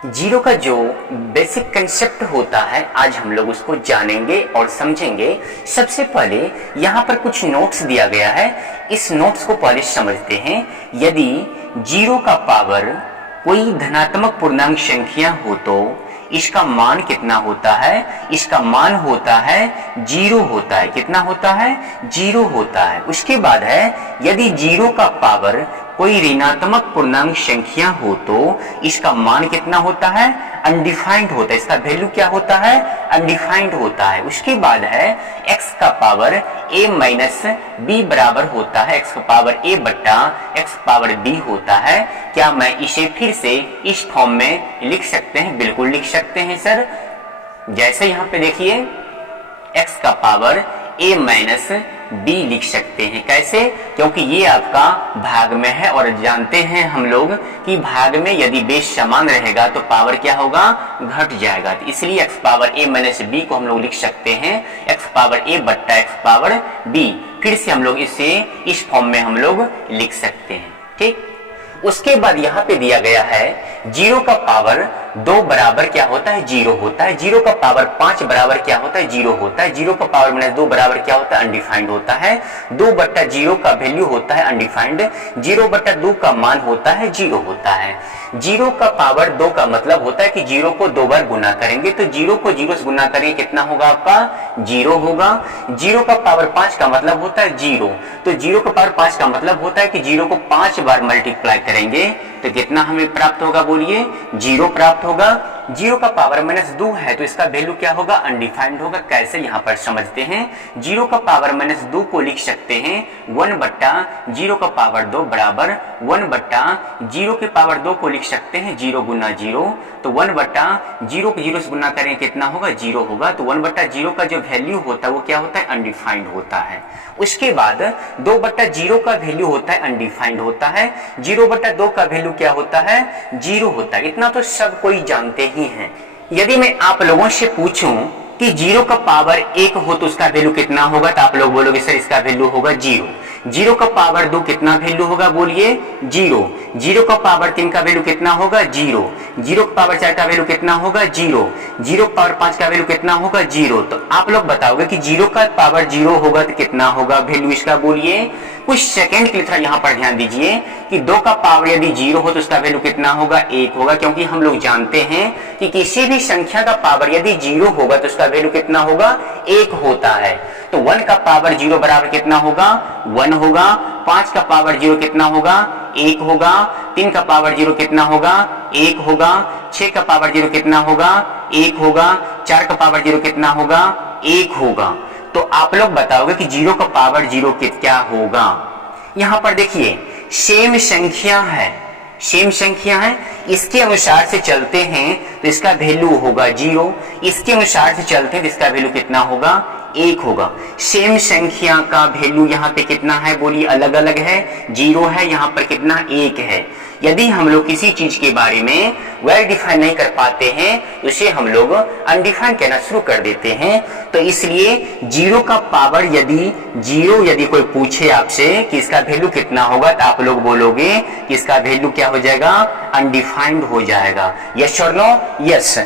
Zero का जो basic concept होता है आज हम लोग उसको जानेंगे और समझेंगे। सबसे पहले यहाँ पर कुछ नोट्स दिया गया है, इस नोट्स को पहले समझते हैं। यदि जीरो का पावर कोई धनात्मक पूर्णांक संख्या हो तो इसका मान कितना होता है? इसका मान होता है जीरो होता है। कितना होता है? जीरो होता है। उसके बाद है यदि जीरो का पावर कोई ऋणात्मक पूर्णांक संख्या हो तो इसका मान कितना होता है? अनडिफाइंड होता है। इसका वैल्यू क्या होता है? अनडिफाइंड होता है। उसके बाद है x का पावर a माइनस बी बराबर होता है x का पावर a बट्टा x पावर b होता है। क्या मैं इसे फिर से इस फॉर्म में लिख सकते हैं? बिल्कुल लिख सकते हैं सर। जैसे यहाँ पे देखिए x का पावर a माइनस बी लिख सकते हैं। कैसे? क्योंकि ये आपका भाग में है और जानते हैं हम लोग कि भाग में यदि बेस समान रहेगा तो पावर क्या होगा? घट जाएगा। तो इसलिए x power a minus b को हम लोग लिख सकते हैं x पावर a बट्टा x पावर b। फिर से हम लोग इसे इस फॉर्म में हम लोग लिख सकते हैं। ठीक। उसके बाद यहाँ पे दिया गया है जीरो का पावर 2 बराबर क्या होता है? जीरो होता है। जीरो का पावर 5 बराबर क्या होता है? जीरो होता है। जीरो का पावर माइनस 2 बराबर क्या होता है? अनडिफाइंड होता है। 2 बट्टा जीरो का वैल्यू होता है अनडिफाइंड। 0 बट्टा 2 का मान होता है जीरो होता है। जीरो का पावर 2 का मतलब होता है कि जीरो को 2 बार गुना करेंगे तो जीरो को जीरो से गुना करेंगे कितना होगा आपका? जीरो होगा। जीरो का पावर 5 का मतलब होता है जीरो, तो जीरो का पावर 5 का मतलब होता है कि जीरो को 5 बार मल्टीप्लाई करेंगे तो कितना हमें प्राप्त होगा? बोलिए, जीरो प्राप्त होगा। जीरो का पावर माइनस 2 है तो इसका वैल्यू क्या होगा? अनडिफाइंड होगा। कैसे? यहाँ पर समझते हैं। जीरो का पावर माइनस 2 को लिख सकते हैं 1 बट्टा जीरो का पावर 2 बराबर 1 बट्टा जीरो के पावर 2 को लिख सकते हैं 0 गुना जीरो, तो 1 बट्टा जीरो को जीरो से गुना करें कितना होगा? जीरो होगा। तो 1 बट्टा जीरो का जो वैल्यू होता है वो क्या होता है? अनडिफाइंड होता है। उसके बाद 2 बट्टा जीरो का वैल्यू होता है अनडिफाइंड होता है। 0 बट्टा 2 का वैल्यू क्या होता है? जीरो होता है। इतना तो सब कोई जानते ही हैं। यदि मैं आप लोगों से पूछूं कि जीरो का पावर 1 हो तो उसका वैल्यू कितना होगा, तो आप लोग बोलोगे सर इसका वैल्यू होगा जीरो। जीरो का पावर 2 कितना वैल्यू होगा? बोलिए, जीरो। जीरो का पावर 3 का वैल्यू कितना होगा? जीरो। जीरो का पावर 4 का वैल्यू कितना होगा? जीरो। जीरो का पावर 5 का वैल्यू कितना होगा? जीरो। तो आप लोग बताओगे कि जीरो का पावर जीरो होगा तो कितना होगा वैल्यू इसका? बोलिए। कुछ सेकंड के लिए थोड़ा यहाँ पर ध्यान दीजिए कि 2 का पावर यदि जीरो हो तो उसका वैल्यू कितना होगा? 1 होगा, क्योंकि हम लोग जानते हैं कि किसी भी संख्या का पावर यदि जीरो होगा तो उसका वैल्यू कितना होगा? 1 होता है। तो 1 का पावर जीरो बराबर कितना होगा? 1 होगा। 5 का पावर जीरो कितना होगा? 1 होगा। 3 का पावर जीरो कितना होगा? 1 होगा। 6 का पावर जीरो कितना होगा? 1 होगा। 4 का पावर जीरो कितना होगा? 1 होगा। तो आप लोग बताओगे कि जीरो का पावर जीरो क्या होगा? यहां पर देखिए सेम संख्या है, सेम संख्या है, इसके अनुसार से चलते हैं तो इसका वैल्यू होगा जीरो। इसके अनुसार से चलते हैं तो इसका वैल्यू कितना होगा? 1 होगा। सेम संख्या का वैल्यू यहाँ पे कितना है? बोलिए, अलग अलग है। जीरो है, यहाँ पर कितना? 1 है। यदि हम लोग किसी चीज के बारे में वेल डिफाइन नहीं कर पाते हैं उसे हम लोग अनडिफाइन कहना शुरू कर देते हैं। तो इसलिए जीरो का पावर यदि कोई पूछे आपसे कि इसका वैल्यू कितना होगा तो आप लोग बोलोगे कि इसका वैल्यू क्या हो जाएगा? अनडिफाइंड हो जाएगा। यस और नो? यस।